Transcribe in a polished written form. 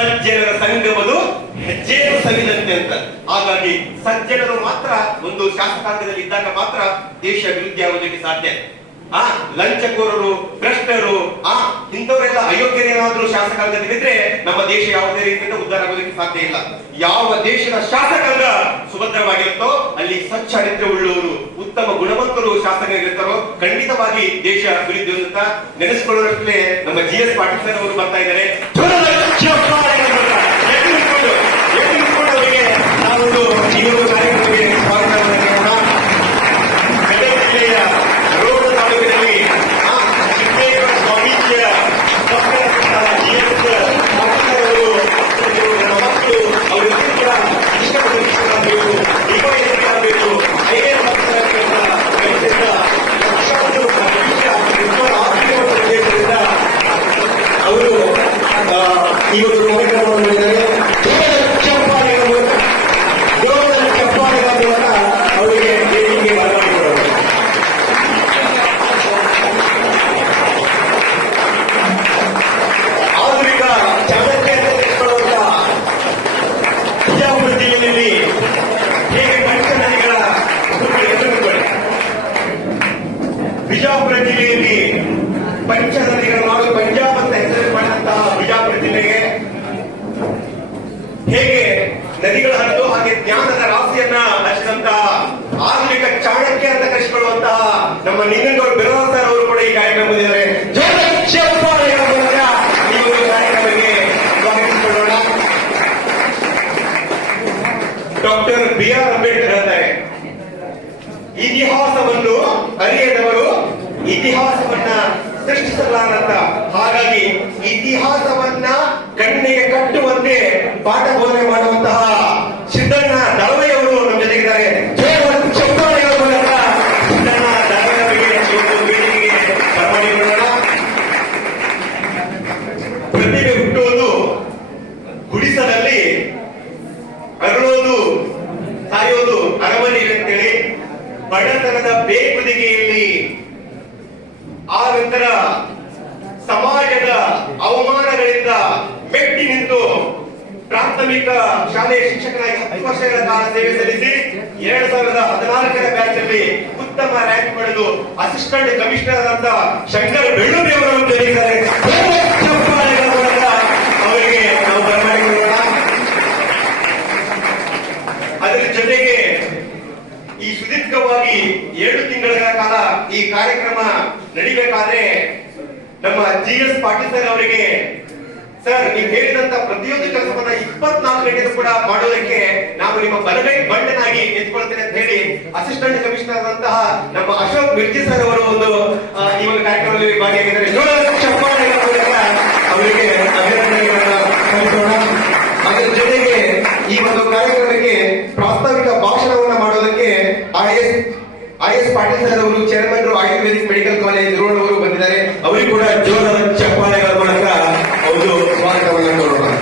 ಸಜ್ಜನರ ಸಂಗಮದು ಹೆಜ್ಜೆಯನ್ನು ಸವಿದಂತೆ ಅಂತ. ಹಾಗಾಗಿ ಸಜ್ಜನರು ಮಾತ್ರ ಒಂದು ಶಾಸಕಾಂಗದಲ್ಲಿ ಇದ್ದಾಗ ಮಾತ್ರ ದೇಶ ಅಭಿವೃದ್ಧಿ ಆಗೋದಕ್ಕೆ ಸಾಧ್ಯ. ಲಂಚಕೋರರು, ಭ್ರಷ್ಟರು, ಇಂಥವರೆಲ್ಲ ಅಯೋಗ್ಯರೇನಾದ್ರೂ ಶಾಸಕಾಂಗದಲ್ಲಿದ್ರೆ ನಮ್ಮ ದೇಶ ಯಾವುದೇ ರೀತಿಯಿಂದ ಉದ್ಧಾರ ಆಗೋದಕ್ಕೆ ಸಾಧ್ಯ ಇಲ್ಲ. ಯಾವ ದೇಶದ ಶಾಸಕಾಂಗ ಸುಭದ್ರವಾಗಿರುತ್ತೋ ಅಲ್ಲಿ ಸಚ್ಚಾರಿತ್ರ್ಯ ಉಳ್ಳವರು, ಉತ್ತಮ ಗುಣವಂತರು ಶಾಸಕರಿರ್ತಾರೋ ಖಂಡಿತವಾಗಿ ದೇಶ ಅಭಿವೃದ್ಧಿ ಅಂತ ನೆನೆಸಿಕೊಳ್ಳುವಷ್ಟೇ ನಮ್ಮ GS ಪಾಟೀಲ್ ಸರ್ ಅವರು ಬರ್ತಾ ಇದ್ದಾರೆ. ಅವರಿಗೆ ನಾವೊಂದು ಇನ್ನೊಂದು ಕಾರ್ಯಕ್ರಮಕ್ಕೆ ಸ್ವಾಗತವನ್ನು ನೀಡೋಣ. ಗದಗ ಜಿಲ್ಲೆಯ ರೋಣ ತಾಲೂಕಿನಲ್ಲಿ ಸಿದ್ದೇಶ್ವರ ಸ್ವಾಮೀಜಿಯ ಅವರು ಕೂಡ ಇಷ್ಟಪಡಬೇಕು, ಬೇಕು ಅವರು ಈ ಒಂದು ಕಾರ್ಯಕ್ರಮವನ್ನು ಮಾಡಿದ್ದಾರೆ. ಚಪ್ಪಾಳೆಗಳ ಮೂಲಕ ಅವರಿಗೆ ವೇದಿಕೆಗೆ ಬರಮಾಡಿಕೊಡೋದು. ಆಧುನಿಕ ಚಾಣಕ್ಯ ತಿಳಿಸಿಕೊಳ್ಳುವಂತಹ ಬಿಜಾಪುರ ಜಿಲ್ಲೆಯಲ್ಲಿ ಹೇಗೆ ಪಂಚನದಿಗಳ ಬಿಜಾಪುರ ಜಿಲ್ಲೆಯಲ್ಲಿ ಪಂಚನದಿಗಳ ನಾಡು ಪಂಜಾಬ್ ಅಂತ ಹೆಸರು ಮಾಡಿದಂತಹ ಬಿಜಾಪುರ ಜಿಲ್ಲೆಗೆ ಹೇಗೆ ನದಿಗಳ ಹರಿದು ಹಾಗೆ ಜ್ಞಾನದ ರಾಶಿಯನ್ನ ಹಚ್ಚಿದಂತಹ ಆಧುನಿಕ ಚಾಣಕ್ಯ ಅಂತ ಕರೆಸಿಕೊಳ್ಳುವಂತಹ ನಮ್ಮ ನಿಂಗನಗೌಡ ಬಿರಾದರ್ ಸರ್ ಅವರು ಕೂಡ ಈ ಕಾರ್ಯಕ್ರಮದಿದ್ದಾರೆ. ಈ ಒಂದು ಕಾರ್ಯಕ್ರಮಕ್ಕೆ ಸ್ವಾಗತಿಸಿಕೊಳ್ಳೋಣ. ಡಾಕ್ಟರ್ BR ಅಂಬೇಡ್ಕರ್ ಹೇಳ್ತಾರೆ, ಇತಿಹಾಸವನ್ನು ಅರಿಯದವರು ಇತಿಹಾಸವನ್ನ ಸೃಷ್ಟಿಸಲಾರಂತ. ಹಾಗಾಗಿ ಇತಿಹಾಸವನ್ನ ಕಣ್ಣಿಗೆ ಕಟ್ಟುವಂತೆ ಪಾಠ ಬೋಧನೆ ಮಾಡುವಂತಹ ಸಿದ್ದಣ್ಣ ದಳವೆಯವರು ನಮ್ಮ ಜೊತೆಗಿದ್ದಾರೆ. ಚಪ್ಪಾಳೆಗಳ ಮೂಲಕ ಸಿದ್ದಣ್ಣ ದಳವೆಯವರಿಗೆ ವೇದಿಕೆಗೆ ಬರಮಾಡಿಕೊಳ್ಳೋಣ. ಪ್ರತಿಭೆ ಹುಟ್ಟುವುದು ಗುಡಿಸಲಲ್ಲಿ, ಅರಳೋದು ಸಾಯೋದು ಅರಮನೆಯಲ್ಲಿ ಅಂತೇಳಿ ಬಡತನದ ಬೇಗುದಿಗೆಯಲ್ಲಿ, ಆ ನಂತರ ಸಮಾಜದ ಅವಮಾನಗಳಿಂದ ಮೆಟ್ಟಿ ನಿಂತು ಪ್ರಾಥಮಿಕ ಶಾಲೆಯ ಶಿಕ್ಷಕರಾಗಿ 10 ವರ್ಷಗಳ ಕಾಲ ಸೇವೆ ಸಲ್ಲಿಸಿ 2014ರ ಬ್ಯಾಚ್ ಅಲ್ಲಿ ಉತ್ತಮ ರ್ಯಾಂಕ್ ಪಡೆದು ಅಸಿಸ್ಟೆಂಟ್ ಕಮಿಷನರ್ ಅಂತ ಶಂಕರ್ ಬೆಳ್ಳೂರಿ ಅವರನ್ನು ತಿಳಿಸಿದ್ದಾರೆ. ಅವರಿಗೆ ನಾವು ಬರಮಾಡಿಕೊಳ್ಳೋಣ. ಅದರ ಜೊತೆಗೆ ಈ ಸುದೀರ್ಘವಾಗಿ 2 ತಿಂಗಳ ಕಾಲ ಈ ಕಾರ್ಯಕ್ರಮ ನಡಿಬೇಕಾದ್ರೆ ನಮ್ಮ GS ಪಾಟೀಲ್ ಸರ್ ಅವರಿಗೆ, ಸರ್ ನೀವು ಹೇಳಿದಂತ ಪ್ರತಿಯೊಂದು ಕೆಲಸವನ್ನ 24 ಗಂಟೆ ಕೂಡ ಮಾಡೋದಕ್ಕೆ ನಾನು ನಿಮ್ಮ ಬಲಗೈ ಬಂಡನಾಗಿ ನಿಂತ್ಕೊಳ್ತೇನೆ ಅಂತ ಹೇಳಿ ಅಸಿಸ್ಟೆಂಟ್ ಕಮಿಷನರ್ ಅಂತಹ ನಮ್ಮ ಅಶೋಕ್ ಮಿರ್ಜಿ ಸರ್ ಅವರು ಒಂದು ಈ ಒಂದು ಕಾರ್ಯಕ್ರಮದಲ್ಲಿ ಭಾಗಿಯಾಗಿದ್ದಾರೆ. ಅವರಿಗೆ ಅಭಿನಂದನೆಗಳನ್ನ ಸಲ್ಲಿಸೋಣ. ಅದರ ಜೊತೆಗೆ ಈ ಒಂದು ಕಾರ್ಯಕ್ರಮಕ್ಕೆ ಪ್ರಾಸ್ತಾವಿಕ ಭಾಷಣವನ್ನ ಮಾಡೋದಕ್ಕೆ IS ಪಾಟೀಲ್ ಸರ್ ಅವರು chairman Ayurvedic medical college road ಅವರು ಬಂದಿದ್ದಾರೆ. ಅವರಿಗೆ ಕೂಡ ಜೋರಾದ ಚಪ್ಪಾಳೆಗಳ ಮೂಲಕ ಅವರು ಸ್ವಾಗತವನ್ನು ಕೋರೋಣ.